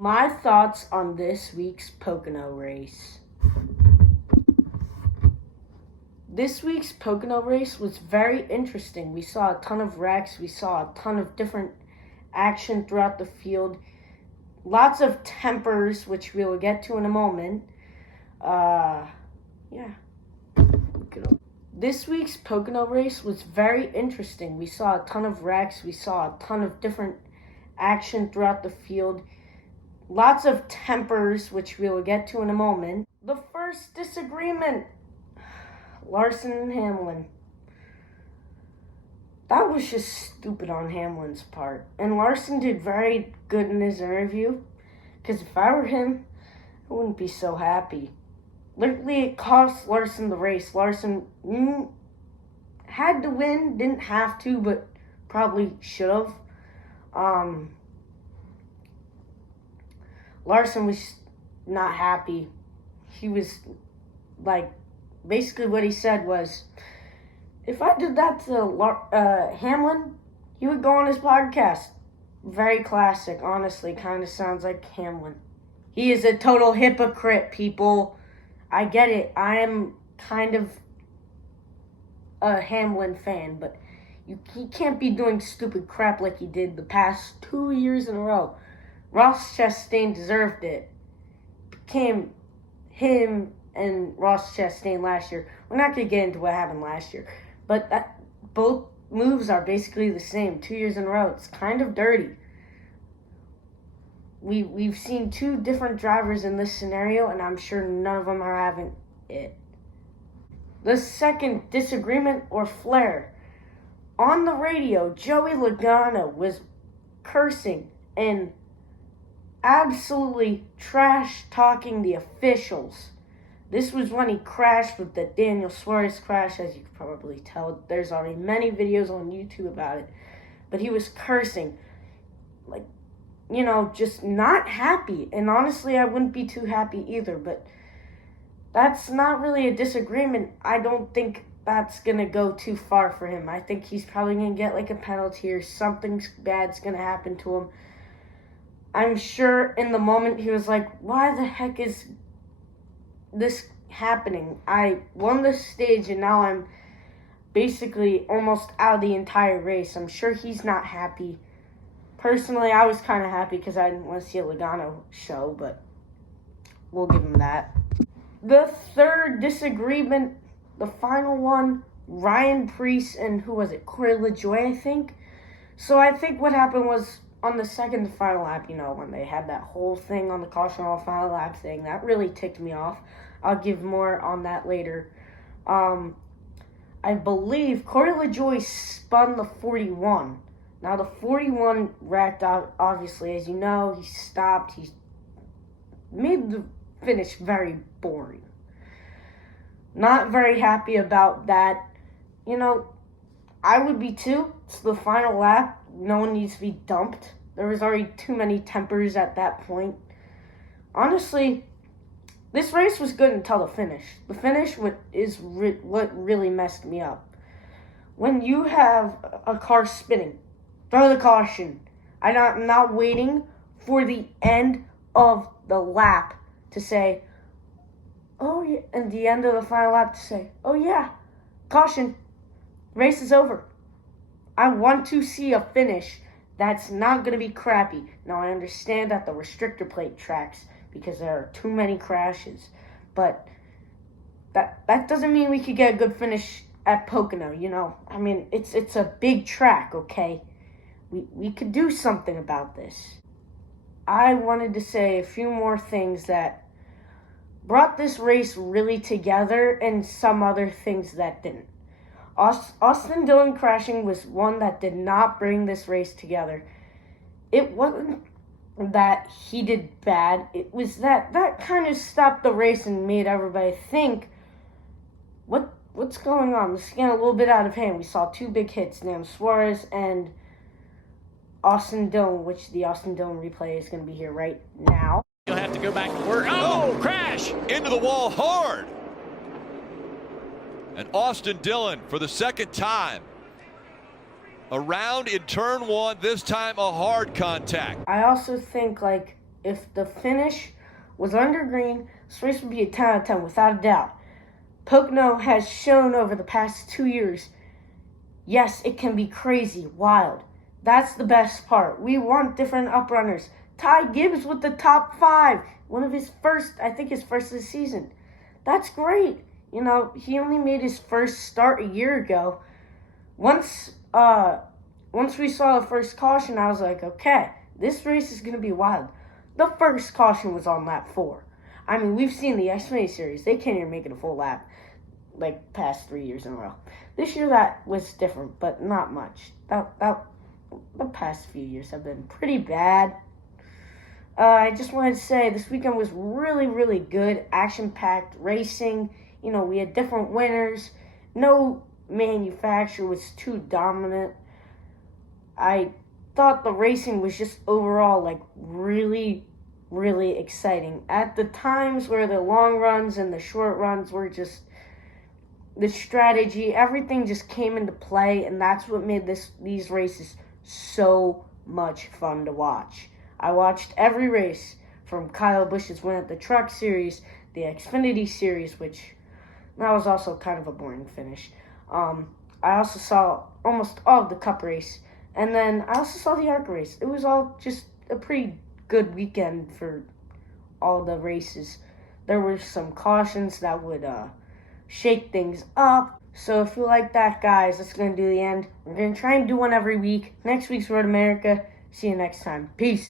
My thoughts on this week's Pocono race. This week's Pocono race was very interesting. We saw a ton of wrecks. We saw a ton of different action throughout the field. Lots of tempers, which we will get to in a moment. Yeah. This week's Pocono race was very interesting. We saw a ton of wrecks. We saw a ton of different action throughout the field. Lots of tempers, which we will get to in a moment. The first disagreement, Larson and Hamlin. That was just stupid on Hamlin's part. And Larson did very good in his interview, because if I were him, I wouldn't be so happy. Literally, it cost Larson the race. Larson had to win, didn't have to, but probably should have. Larson was not happy. He was basically what he said was, if I did that to Hamlin, he would go on his podcast. Very classic, honestly, kind of sounds like Hamlin. He is a total hypocrite, people. I get it. I am kind of a Hamlin fan, but he can't be doing stupid crap like he did the past 2 years in a row. Ross Chastain deserved it. Became him and Ross Chastain last year. We're not going to get into what happened last year, but both moves are basically the same. 2 years in a row. It's kind of dirty. We've seen two different drivers in this scenario, and I'm sure none of them are having it. The second disagreement or flare. On the radio, Joey Logano was cursing and absolutely trash-talking the officials. This was when he crashed with the Daniel Suarez crash, as you can probably tell. There's already many videos on YouTube about it. But he was cursing. Just not happy. And honestly, I wouldn't be too happy either. But that's not really a disagreement. I don't think that's going to go too far for him. I think he's probably going to get a penalty or something bad's going to happen to him. I'm sure in the moment he was like, why the heck is this happening? I won the stage and now I'm basically almost out of the entire race. I'm sure he's not happy. Personally, I was kind of happy because I didn't want to see a Logano show, but we'll give him that. The third disagreement, the final one, Ryan Preece and Corey LaJoie, I think. So I think what happened was on the second to final lap, when they had that whole thing on the caution on final lap thing, that really ticked me off. I'll give more on that later. I believe Corey LaJoie spun the 41. Now, the 41 wrecked out, obviously, as you know. He stopped. He made the finish very boring. Not very happy about that. I would be too. It's the final lap. No one needs to be dumped. There was already too many tempers at that point. Honestly, this race was good until the finish. The finish what really messed me up. When you have a car spinning, throw the caution. I'm not waiting for the end of the lap to say, oh yeah, and the end of the final lap to say, oh yeah, caution, race is over. I want to see a finish that's not going to be crappy. Now, I understand that the restrictor plate tracks because there are too many crashes, but that doesn't mean we could get a good finish at Pocono, it's a big track, okay? We could do something about this. I wanted to say a few more things that brought this race really together and some other things that didn't. Austin Dillon crashing was one that did not bring this race together. It wasn't that he did bad. It was that kind of stopped the race and made everybody think, what's going on? This is getting a little bit out of hand. We saw two big hits, Daniel Suarez and Austin Dillon, which the Austin Dillon replay is going to be here right now. You'll have to go back to work. Oh, crash! Into the wall hard. And Austin Dillon for the second time. Around in turn one, this time a hard contact. I also think If the finish was under green, this race would be a 10 out of 10 without a doubt. Pocono has shown over the past 2 years, yes, it can be crazy, wild. That's the best part. We want different uprunners. Ty Gibbs with the top 5. One of his first, I think his first of the season. That's great. You know, he only made his first start a year ago. Once we saw the first caution, I was like, okay, this race is going to be wild. The first caution was on lap 4. I mean, we've seen the Xfinity Series. They can't even make it a full lap, like, past 3 years in a row. This year, that was different, but not much. The past few years have been pretty bad. I just wanted to say this weekend was really, really good, action-packed racing. You know, we had different winners. No manufacturer was too dominant. I thought the racing was just overall, like, really, really exciting. At the times where the long runs and the short runs were just the strategy, everything just came into play, and that's what made these races so much fun to watch. I watched every race from Kyle Busch's win at the Truck Series, the Xfinity Series, which that was also kind of a boring finish. I also saw almost all of the Cup race, and then I also saw the ARC race. It was all just a pretty good weekend for all the races. There were some cautions that would shake things up. So if you like that, guys, that's going to do the end. We're going to try and do one every week. Next week's Road America. See you next time. Peace.